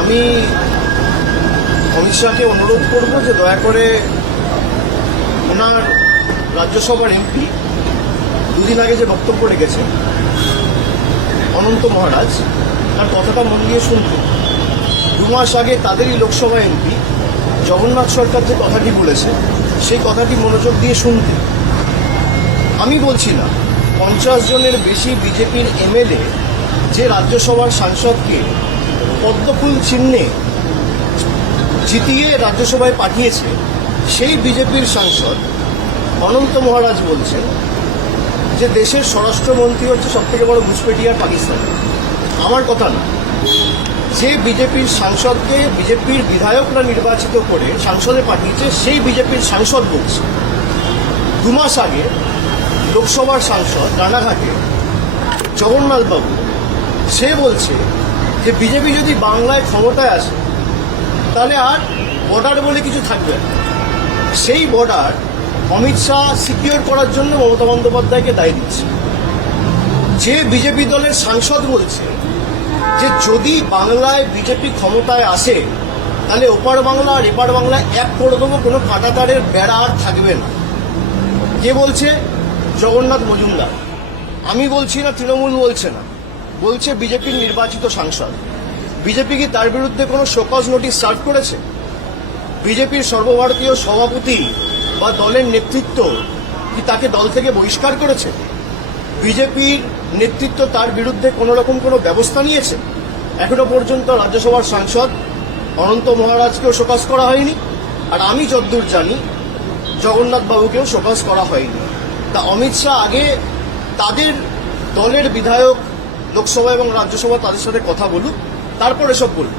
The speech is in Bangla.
আমি অমিত শাহকে অনুরোধ করব যে দয়া করে ওনার রাজ্যসভার এমপি দুদিন আগে যে বক্তব্য রেখেছে অনন্ত মহারাজ, তার কথাটা মন দিয়ে শুনতে। 2 মাস আগে তাদেরই লোকসভা এমপি জগন্নাথ সরকার যে কথাটি বলেছে সেই কথাটি মনোযোগ দিয়ে শুনতে। আমি বলছি না 50 জনের বেশি বিজেপির এমএলএ যে রাজ্যসভার সাংসদকে পদ্মফুল চিহ্নে জিতিয়ে রাজ্যসভায় পাঠিয়েছে, সেই বিজেপির সাংসদ অনন্ত মহারাজ বলছেন যে দেশের স্বরাষ্ট্রমন্ত্রী হচ্ছে সবথেকে বড় ঘুষপেটিয়ার পাকিস্তান। আমার কথা না, যে বিজেপির সাংসদকে বিজেপির বিধায়করা নির্বাচিত করে সংসদে পাঠিয়েছে সেই বিজেপির সাংসদ বলছে 2 মাস আগে লোকসভার সাংসদ রানাঘাটে জগন্নাথবাবু সে বলছে যে বিজেপি যদি বাংলায় ক্ষমতায় আসে তাহলে আর বর্ডার বলে কিছু থাকবে না। সেই বর্ডার অমিত শাহ সিকিউর করার জন্য মমতা বন্দ্যোপাধ্যায়কে দায়ী দিচ্ছে। যে বিজেপি দলের সাংসদ বলছে যে যদি বাংলায় বিজেপি ক্ষমতায় আসে তাহলে ওপার বাংলা আর এপার বাংলায় এক করে দেবো, কোনো কাঁটাতারের বেড়া আর থাকবে না। কে বলছে? জগন্নাথ মজুমদার। আমি বলছি না, তৃণমূল বলছে না, বলছে বিজেপির নির্বাচিত সাংসদ। বিজেপি কি তার বিরুদ্ধে কোনো শোকজ নোটিশ সার্ভ করেছে? বিজেপির সর্বভারতীয় সভাপতি বা দলের নেতৃত্ব কি তাকে দল থেকে বহিষ্কার করেছে? বিজেপির নেতৃত্ব তার বিরুদ্ধে কোনো রকম কোনো ব্যবস্থা নিয়েছে? এখনো পর্যন্ত রাজ্যসভার সাংসদ অনন্ত মহারাজকেও শোকজ করা হয়নি, আর আমি যতদূর জানি জগন্নাথ বাবুকেও শোকজ করা হয়নি। তা অমিত শাহ আগে তাদের দলের বিধায়ক লোকসভা এবং রাজ্যসভা তাদের সাথে কথা বলুক, তারপরে সব বলুক।